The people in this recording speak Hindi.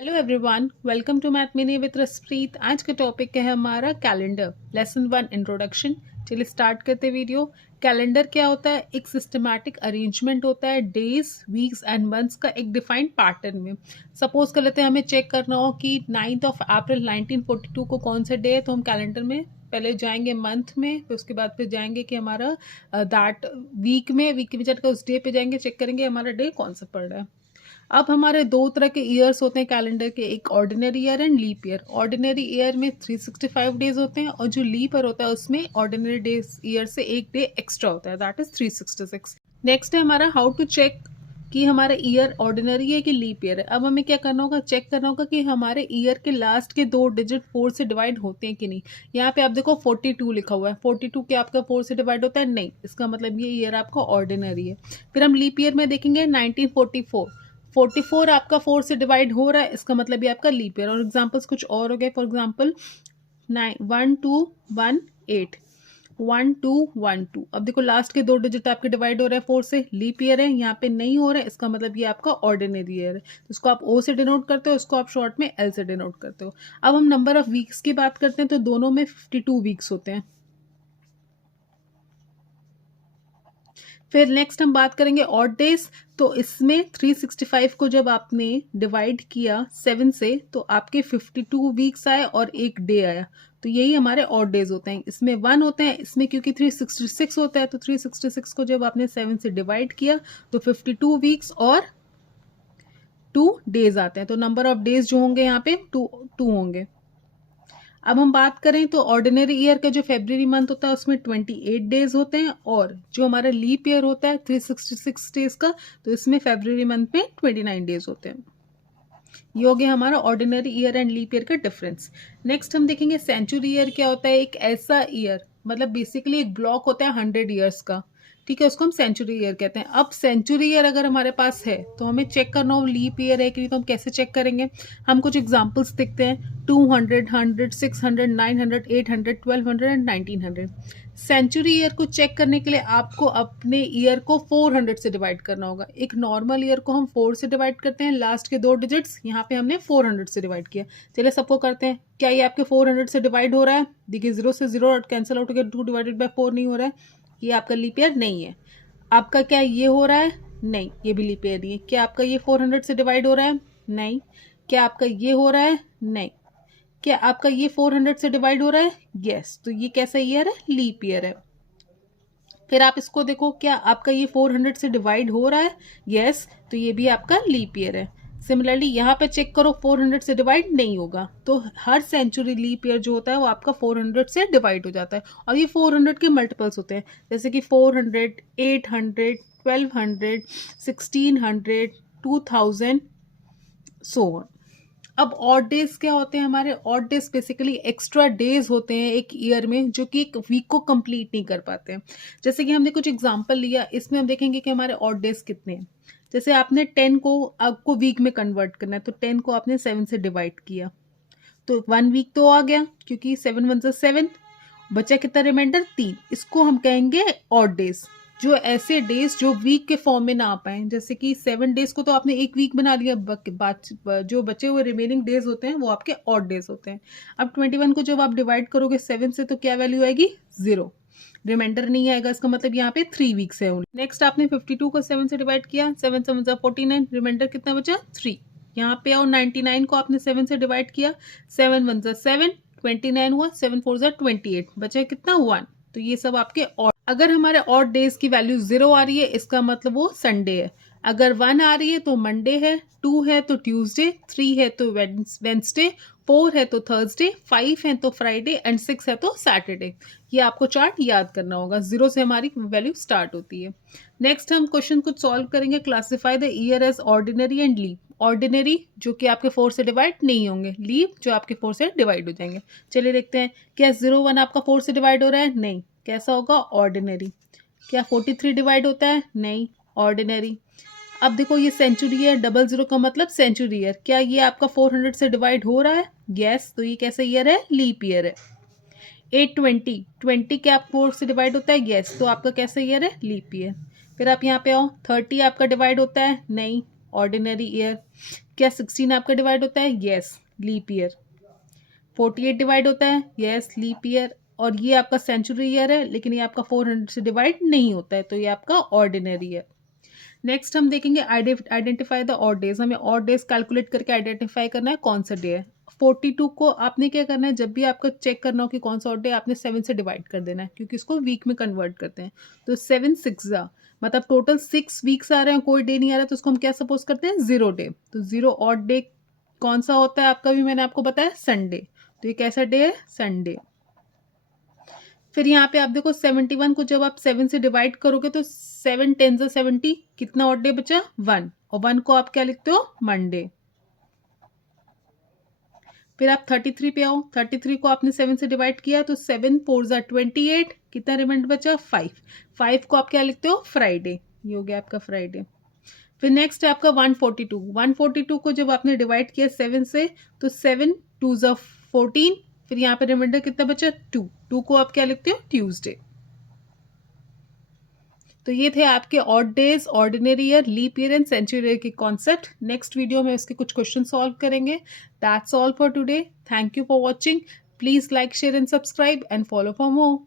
Hello everyone, welcome to math mini with Raspreet. आज का टॉपिक है हमारा कैलेंडर, लेसन 1 इंट्रोडक्शन। चलिए स्टार्ट करते वीडियो। कैलेंडर क्या होता है? एक सिस्टमैटिक अरेंजमेंट होता है डेज, वीक्स एंड मंथ्स का एक डिफाइंड पैटर्न में। सपोज कर लेते हैं हमें चेक करना हो कि 9 अप्रैल 1942 को कौन सा डे है, तो हम कैलेंडर में पहले जाएंगे मंथ में, फिर उसके बाद फिर जाएंगे कि हमारा दैट वीक में जाकर उस डे पे जाएंगे, चेक करेंगे हमारा डे कौन सा पड़ रहा है। अब हमारे दो तरह के ईयर्स होते हैं कैलेंडर के, एक ordinary year and leap year. Ordinary year में 365 डेज होते हैं और जो लीप ईयर होता है उसमें ऑर्डिनरी डेज ईयर से एक डे एक्स्ट्रा होता है, दैट इज 366। नेक्स्ट है हमारा हाउ टू चेक कि हमारा ईयर ऑर्डिनरी है कि लीप ईयर है। अब हमें क्या करना होगा, चेक करना होगा कि हमारे ईयर के लास्ट के दो डिजिट 4 से डिवाइड होते हैं कि नहीं। यहाँ पे आप देखो 42 लिखा हुआ है, 42 क्या आपका 4 से डिवाइड होता है? नहीं, इसका मतलब ये ईयर आपका ऑर्डिनरी है। फिर हम लीप ईयर में देखेंगे 1944, 44 आपका 4 से डिवाइड हो रहा है, इसका मतलब ये आपका लीप ईयर। और एग्जांपल्स कुछ और हो गए, फॉर एग्जांपल 1218, 1212। अब देखो लास्ट के दो डिजिट आपके डिवाइड हो रहे हैं 4 से, लीप ईयर है, यहाँ पे नहीं हो रहा है, इसका मतलब ये आपका ऑर्डिनरी ईयर है। तो इसको आप ओ से डिनोट करते हो, इसको आप शॉर्ट में एल से डिनोट करते हो। अब हम नंबर ऑफ वीक्स की बात करते हैं, तो दोनों में 52 वीक्स होते हैं। फिर नेक्स्ट हम बात करेंगे ऑड डेज। तो इसमें 365 को जब आपने डिवाइड किया 7 से, तो आपके 52 वीक्स आए और एक डे आया, तो यही हमारे ऑड डेज होते हैं। इसमें 1 होते हैं, इसमें क्योंकि 366 होता है, तो 366 को जब आपने 7 से डिवाइड किया तो 52 वीक्स और 2 डेज आते हैं। तो नंबर ऑफ डेज जो होंगे यहाँ पे 2 होंगे। अब हम बात करें तो ऑर्डिनरी ईयर का जो फेब्रुअरी मंथ होता है उसमें 28 डेज होते हैं, और जो हमारा लीप ईयर होता है 366 डेज का, तो इसमें फेब्रुअरी मंथ में 29 डेज होते हैं। ये हो गया हमारा ordinary year and leap year का डिफरेंस। नेक्स्ट हम देखेंगे सेंचुरी ईयर क्या होता है। एक ऐसा ईयर, मतलब बेसिकली एक ब्लॉक होता है 100 ईयर्स का, ठीक है, उसको हम सेंचुरी ईयर कहते हैं। अब सेंचुरी ईयर अगर हमारे पास है तो हमें चेक करना हो लीप ईयर है कि नहीं, तो हम कैसे चेक करेंगे? हम कुछ एग्जांपल्स देखते हैं, 200, 100, 600, 900, 800, 1200 एंड 1900। सेंचुरी ईयर को चेक करने के लिए आपको अपने ईयर को 400 से डिवाइड करना होगा। एक नॉर्मल ईयर को हम 4 से डिवाइड करते हैं, लास्ट के दो डिजिट्स, यहाँ पे हमने 400 से डिवाइड किया। चलिए सबको करते हैं, क्या ये आपके 400 से डिवाइड हो रहा है? देखिए 0 से 0 कैंसिल आउट हो गया, 2 डिवाइडेड बाय 4 नहीं हो रहा है, ये आपका लीप ईयर नहीं है। आपका क्या ये हो रहा है? नहीं, ये भी लीप ईयर नहीं है। क्या आपका ये 400 से डिवाइड हो रहा है? नहीं। क्या आपका ये हो रहा है? नहीं। क्या आपका ये 400 से डिवाइड हो रहा है? यस। तो ये कैसा ईयर है? लीप ईयर है। फिर आप इसको देखो, क्या आपका ये 400 से डिवाइड हो रहा है? यस, तो ये भी आपका लीप ईयर है। सिमिलरली यहाँ पे चेक करो, 400 से डिवाइड नहीं होगा, तो हर सेंचुरी लीप ईयर जो होता है वो आपका 400 से डिवाइड हो जाता है। और ये 400 के मल्टीपल्स होते हैं, जैसे कि 400, 800, 1200, 1600, 2000, सो ऑन। अब ऑड डेज क्या होते हैं हमारे? Odd days basically extra days होते हैं एक ईयर में, जो कि एक वीक को कंप्लीट नहीं कर पाते हैं। जैसे कि हमने कुछ एग्जांपल लिया, इसमें हम देखेंगे कि हमारे ऑड डेज कितने हैं। जैसे आपने 10 को आपको वीक में कन्वर्ट करना है, तो 10 को आपने 7 से डिवाइड किया, तो 1 वीक तो आ गया, क्योंकि 7 1 7, बचा कितना रिमाइंडर? 3। इसको हम कहेंगे ऑड डेज। जो ऐसे डेज जो वीक के फॉर्म में ना आ पाए, जैसे कि 7 डेज को तो आपने एक वीक बना लिया, जो बचे हुए रिमेनिंग डेज होते हैं वो आपके ऑड डेज होते हैं। अब 21 को जब आप डिवाइड करोगे 7 से, तो क्या वैल्यू आएगी? 0, रिमाइंडर नहीं आएगा, इसका मतलब यहाँ पे 3 वीक्स है ओनली। नेक्स्ट आपने 52 को 7 से डिवाइड किया, 7 7 49, रिमाइंडर कितना बचा? 3। यहाँ पे और 99 को आपने 7 से डिवाइड किया, 7 1 7, 29 हुआ, 7 4 28, बचा कितना? 1। तो ये सब आपके ऑड। अगर हमारे ऑड डेज की वैल्यू 0 आ रही है, इसका मतलब वो संडे है। अगर 1 आ रही है तो मंडे है, 2 है तो ट्यूसडे, 3 है तो वेंसडे, 4 है तो थर्सडे, 5 है तो फ्राइडे एंड 6 है तो सैटरडे। ये आपको चार्ट याद करना होगा, 0 से हमारी वैल्यू स्टार्ट होती है। नेक्स्ट हम क्वेश्चन कुछ सॉल्व करेंगे। Classify the year as ordinary and leap. Ordinary जो कि आपके 4 से डिवाइड नहीं होंगे, लीप जो आपके 4 से डिवाइड हो जाएंगे। चलिए देखते हैं, क्या 01 आपका 4 से डिवाइड हो रहा है? नहीं, कैसा होगा? ऑर्डिनरी। क्या 43 डिवाइड होता है? नहीं, ऑर्डिनरी। अब देखो ये सेंचुरी है, 00 का मतलब सेंचुरी ईयर, क्या ये आपका 400 से डिवाइड हो रहा है? यस, तो ये कैसा ईयर है? लीप ईयर है। 820, 20 क्या आप 4 से डिवाइड होता है? यस, तो आपका कैसा ईयर है? Leap year. फिर आप यहाँ पे आओ, 30 आपका डिवाइड होता है? नहीं, ऑर्डिनरी ईयर। क्या 16 आपका डिवाइड होता है? Yes, leap year. 48 डिवाइड होता है? Yes, leap year. और ये आपका सेंचुरी ईयर है, लेकिन ये आपका 400 से डिवाइड नहीं होता है, तो ये आपका ऑर्डिनरी है। नेक्स्ट हम देखेंगे आइडेंटिफाई द ऑड डेज। हमें ऑड डेज कैलकुलेट करके आइडेंटिफाई करना है कौन सा डे है। 42 को आपने क्या करना है, जब भी आपको चेक करना हो कि कौन सा ऑड डे, आपने 7 से डिवाइड कर देना है, क्योंकि इसको वीक में कन्वर्ट करते हैं। तो 7 6 मतलब टोटल 6 वीक्स आ रहे हैं, कोई डे नहीं आ रहा, तो उसको हम क्या सपोज करते हैं? 0 डे। तो 0 ऑड डे कौन सा होता है आपका? भी मैंने आपको बताया, संडे। तो ये कैसा डे है? संडे। फिर यहाँ पे आप देखो 71 को जब आप 7 से डिवाइड करोगे तो 7 10 70, कितना ऑड डे बचा? 1। और 1 को आप क्या लिखते हो? मंडे। फिर आप 33 पे आओ। 33 को आपने 7 से डिवाइड किया तो 7 4 28, कितना रिमाइंडर बचा? 5। 5 को आप क्या लिखते हो? फ्राइडे। ये हो गया आपका फ्राइडे। फिर नेक्स्ट है आपका 142। 142 को जब आपने डिवाइड किया 7 से तो 7 2 14। फिर यहाँ पे रिमाइंडर कितना बचा? 2। 2 को आप क्या लिखते हो? ट्यूसडे। तो ये थे आपके odd days, ordinary year, leap year and century year के कॉन्सेप्ट। नेक्स्ट वीडियो में इसके कुछ क्वेश्चन सॉल्व करेंगे। That's all for today. Thank you for watching. Please like, share and subscribe and follow for more.